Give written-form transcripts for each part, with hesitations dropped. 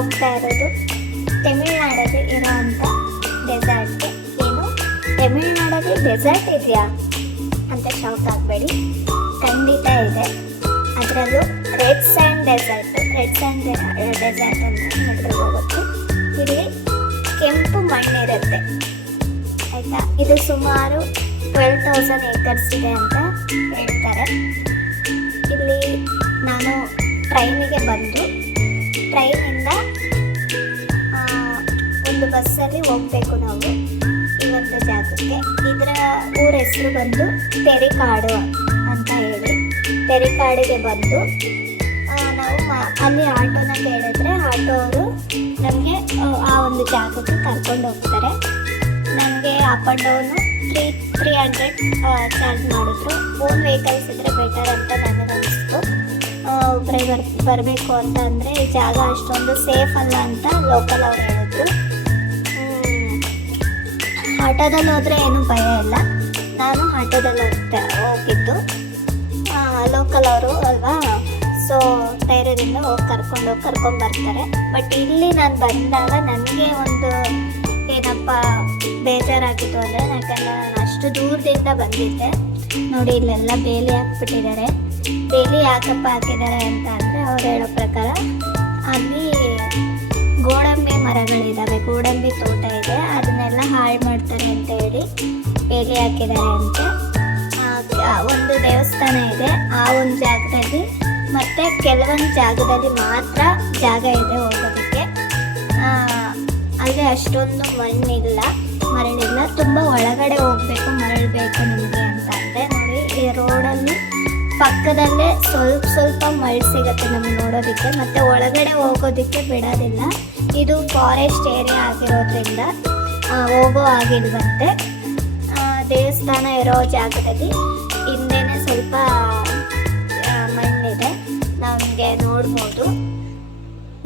ಹೋಗ್ತಾ ಇರೋದು ತಮಿಳ್ನಾಡಲ್ಲಿ ಇರೋವಂಥ ಡೆಸರ್ಟ್ಗೆ. ಏನು ತಮಿಳ್ನಾಡಲ್ಲಿ ಡೆಸರ್ಟ್ ಇದೆಯಾ ಅಂತ ಶಾಕ್ ಆಗಬೇಡಿ, ಖಂಡಿತ ಇದೆ. ಅದರಲ್ಲೂ ರೆಡ್ ಸ್ಯಾಂಡ್ ಡೆಸರ್ಟ್ ಅಂತ ನೋಡಿದ್ರೆ ಗೊತ್ತು. ಇಲ್ಲಿ ಕೆಂಪು ಮಣ್ಣಿರುತ್ತೆ ಆಯಿತಾ. ಇದು ಸುಮಾರು 12,000 ಏಕರ್ಸ್ ಇದೆ ಅಂತ ಹೇಳ್ತಾರೆ. ಇಲ್ಲಿ ನಾನು ಟ್ರೈನಿಗೆ ಬಂದು ಟ್ರೈನಿಂದ ಒಂದು ಬಸ್ಸಲ್ಲಿ ಹೋಗಬೇಕು ನಾವು ಈ ಒಂದು ಜಾಗಕ್ಕೆ. ಇದರ ಊರ ಹೆಸರು ಬಂದು ತೆರಿಕಾಡು ಅಂತ ಹೇಳಿ. ತೆರಿಕಾಡಿಗೆ ಬಂದು ನಾವು ಅಲ್ಲಿ ಆಟೋನ ಕೇಳಿದ್ರೆ ಆಟೋ ಅವರು ನಮಗೆ ಆ ಒಂದು ಜಾಗಕ್ಕೆ ಕರ್ಕೊಂಡು ಹೋಗ್ತಾರೆ. ನನಗೆ ಅಪ್ ಆ್ಯಂಡ್ ಡೌನು 300 ಚಾರ್ಜ್ ಮಾಡಿದ್ರು. ಓನ್ ವೆಹಿಕಲ್ಸ್ ಇದ್ದರೆ ಬೆಟರ್ ಅಂತ ನನಗೆ ಅನಿಸ್ತು. ಒಬ್ಬರೇ ಬರಬೇಕು ಅಂತ ಅಂದರೆ ಈ ಜಾಗ ಅಷ್ಟೊಂದು ಸೇಫ್ ಅಲ್ಲ ಅಂತ ಲೋಕಲ್ ಅವ್ರು ಹೇಳಿದ್ರು. ಆಟೋದಲ್ಲಿ ಹೋದರೆ ಏನೂ ಭಯ ಇಲ್ಲ. ನಾನು ಆಟೋದಲ್ಲಿ ಹೋಗಿದ್ದು, ಲೋಕಲ್ ಅವರು ಅಲ್ವಾ, ಸೊ ಧೈರ್ಯದಿಂದ ಹೋಗಿ ಕರ್ಕೊಂಡ್ಬರ್ತಾರೆ. ಬಟ್ ಇಲ್ಲಿ ನಾನು ಬಂದಾಗ ನನಗೆ ಒಂದು ಏನಪ್ಪ ಬೇಜಾರಾಗಿತ್ತು ಅಂದರೆ, ಯಾಕಂದರೆ ನಾನು ಅಷ್ಟು ದೂರದಿಂದ ಬಂದಿದ್ದೆ. ನೋಡಿ ಇಲ್ಲೆಲ್ಲ ಬೇಲಿ ಹಾಕ್ಬಿಟ್ಟಿದ್ದಾರೆ. ಬೇಲಿ ಯಾಕಪ್ಪ ಹಾಕಿದ್ದಾರೆ ಅಂತ ಅಂದರೆ ಅವ್ರು ಹೇಳೋ ಪ್ರಕಾರ ಅಲ್ಲಿ ಗೋಡಂಬಿ ಮರಗಳಿದ್ದಾವೆ, ಗೋಡಂಬಿ ತೋಟ ಇದೆ, ಅದನ್ನೆಲ್ಲ ಹಾಳು ಮಾಡ್ತಾರೆ ಅಂತ ಹೇಳಿ ಬೇಲಿ ಹಾಕಿದ್ದಾರೆ ಅಂತೆ. ಒಂದು ದೇವಸ್ಥಾನ ಇದೆ ಆ ಒಂದು ಜಾಗದಲ್ಲಿ, ಮತ್ತು ಕೆಲವೊಂದು ಜಾಗದಲ್ಲಿ ಮಾತ್ರ ಜಾಗ ಇದೆ ಹೋಗೋದಕ್ಕೆ. ಅಲ್ಲಿ ಅಷ್ಟೊಂದು ಮರಳಿಲ್ಲ, ತುಂಬ ಒಳಗಡೆ ಹೋಗಬೇಕು, ಮರಳಬೇಕು ನಿಮಗೆ ಅಂತ ಅಂದರೆ. ನೋಡಿ ಈ ರೋಡಲ್ಲಿ ಪಕ್ಕದಲ್ಲೇ ಸ್ವಲ್ಪ ಮರಳು ಸಿಗುತ್ತೆ ನಮಗೆ ನೋಡೋದಕ್ಕೆ, ಮತ್ತು ಒಳಗಡೆ ಹೋಗೋದಕ್ಕೆ ಬಿಡೋದಿಲ್ಲ. ಇದು ಫಾರೆಸ್ಟ್ ಏರಿಯಾ ಆಗಿರೋದ್ರಿಂದ ಹೋಗೋ ಆಗಿಲ್ವಂತೆ. ದೇವಸ್ಥಾನ ಇರೋ ಜಾಗದಲ್ಲಿ ಹಿಂದೆನೇ ಸ್ವಲ್ಪ ಮಣ್ಣಿದೆ, ನಮಗೆ ನೋಡ್ಬೋದು.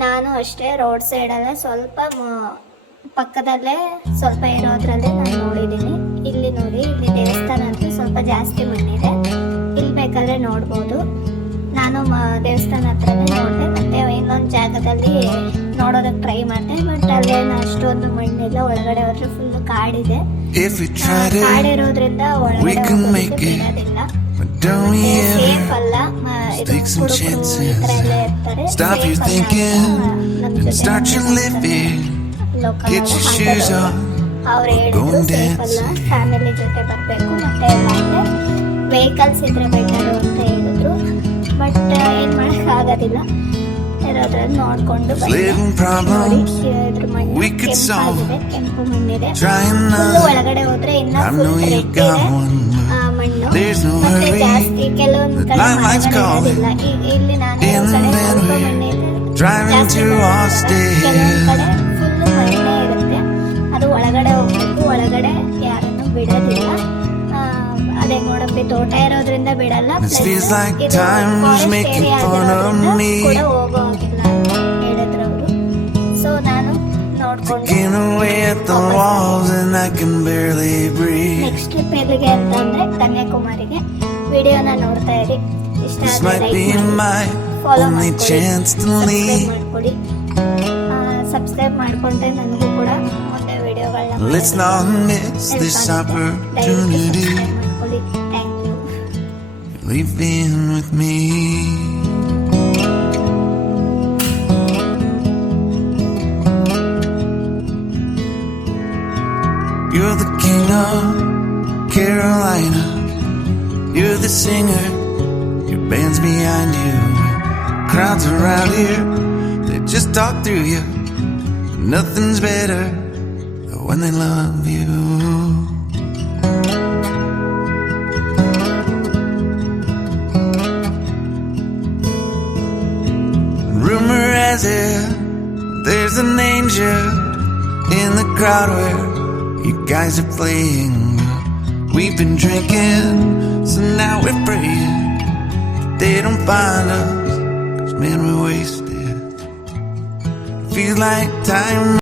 ನಾನು ಅಷ್ಟೇ ರೋಡ್ ಸೈಡಲ್ಲೇ ಸ್ವಲ್ಪ ಪಕ್ಕದಲ್ಲೇ ಸ್ವಲ್ಪ ಇರೋದ್ರಲ್ಲೇ ನಾನು ನೋಡಿದ್ದೀನಿ. ಇಲ್ಲಿ ನೋಡಿ, ಇಲ್ಲಿ ದೇವಸ್ಥಾನ ಅಂತೂ ಸ್ವಲ್ಪ ಜಾಸ್ತಿ ಮಣ್ಣಿದೆ, ಇಲ್ಲಿ ಬೇಕಾದ್ರೆ ನೋಡ್ಬೋದು. ನಾನು ದೇವಸ್ಥಾನ ಹತ್ರನೇ ನೋಡಿದೆ, ಮತ್ತು ಇನ್ನೊಂದು ಜಾಗದಲ್ಲಿ ನೋಡೋದಕ್ಕೆ ಟ್ರೈ ಮಾಡಿದೆ. ಬಟ್ ಅಲ್ಲೇನು ಅಷ್ಟೊಂದು ಮಣ್ಣಿಲ್ಲ, ಒಳಗಡೆ ಹೋದ್ರೆ ಫುಲ್ ಕಾಡಿದೆ. ಕಾಡಿರೋದ್ರಿಂದ ಒಳಗಡೆ ಹೋಗೋದಕ್ಕೆ ಬಿಡೋದಿಲ್ಲ. ಸೇಫ್ ಅಲ್ಲ, Stop you thinking and start your living. Get your shoes on. ಅವ್ರು ಹೇಳಿದ್ರು ಸೇಫ್ ಅಲ್ಲ, ಫ್ಯಾಮಿಲಿ ಜೊತೆ ಬರಬೇಕು, ಮತ್ತೆ ವೆಹಿಕಲ್ಸ್ ಇದ್ರೆ ಬೆಟರು ಅಂತ ಹೇಳಿದ್ರು. ಬಟ್ ಏನು ಮಾಡೋಕ್ಕಾಗೋದಿಲ್ಲ, ಇರೋದ್ರಲ್ಲಿ ನೋಡ್ಕೊಂಡು ಕೆಂಪು ಮಣ್ಣಿದೆ. ಒಳಗಡೆ ಹೋದ್ರೆ ಇನ್ನೂ ಮಣ್ಣು, ಮತ್ತೆ ಜಾಸ್ತಿ ಕೆಲವೊಂದು ಕಡೆ ಮರಗಳಿರೋದಿಲ್ಲ. ಇಲ್ಲಿ ನಾನು ಸ್ವಲ್ಪ ಮಣ್ಣಿದೆ, ಜಾಸ್ತಿ ಕೆಲವೊಂದು ಕಡೆ ಫುಲ್ಲು ಮಣ್ಣೇ ಇರುತ್ತೆ. ಅದು ಒಳಗಡೆ ಹೋಗ್ಬೇಕು, ಒಳಗಡೆ ಯಾರನ್ನು ಬಿಡೋದಿಲ್ಲ. ಅದೇ ಗೋಡಂಬಿ ತೋಟ ಇರೋದ್ರಿಂದ ಬಿಡಲ್ಲ, ಕೂಡ ಹೋಗೋ ಹಾಗಿಲ್ಲ ಅಂತ ಹೇಳಿದ್ರು ಅವರು. ಸೊ ನಾನು ನೆಕ್ಸ್ಟ್ ಟ್ರಿಪ್ ಎಲ್ಲಿಗೆ ಅಂತಂದ್ರೆ ಕನ್ಯಾಕುಮಾರಿಗೆ. ವಿಡಿಯೋನ ನೋಡ್ತಾ ಇರಿ, ಇಷ್ಟ ಫಾಲೋ ಮಾಡ್ಕೊಡಿ. ಸಬ್ಸ್ಕ್ರೈಬ್ ಮಾಡ್ಕೊಂಡ್ರೆ ನನಗೂ ಕೂಡ ಮುಂದೆ ವಿಡಿಯೋಗಳನ್ನ ಮಾಡ್ಕೊಳ್ಳಿ. Thank you. You've been with me. You're the king of Carolina. You're the singer, your band's behind you. Crowds around here, they just talk through you. Nothing's better when they love you. Rumor has it there's an angel in the crowd where you guys are playing. We've been drinking, so now we're praying they don't find us, 'cause man we're wasted. Feels like time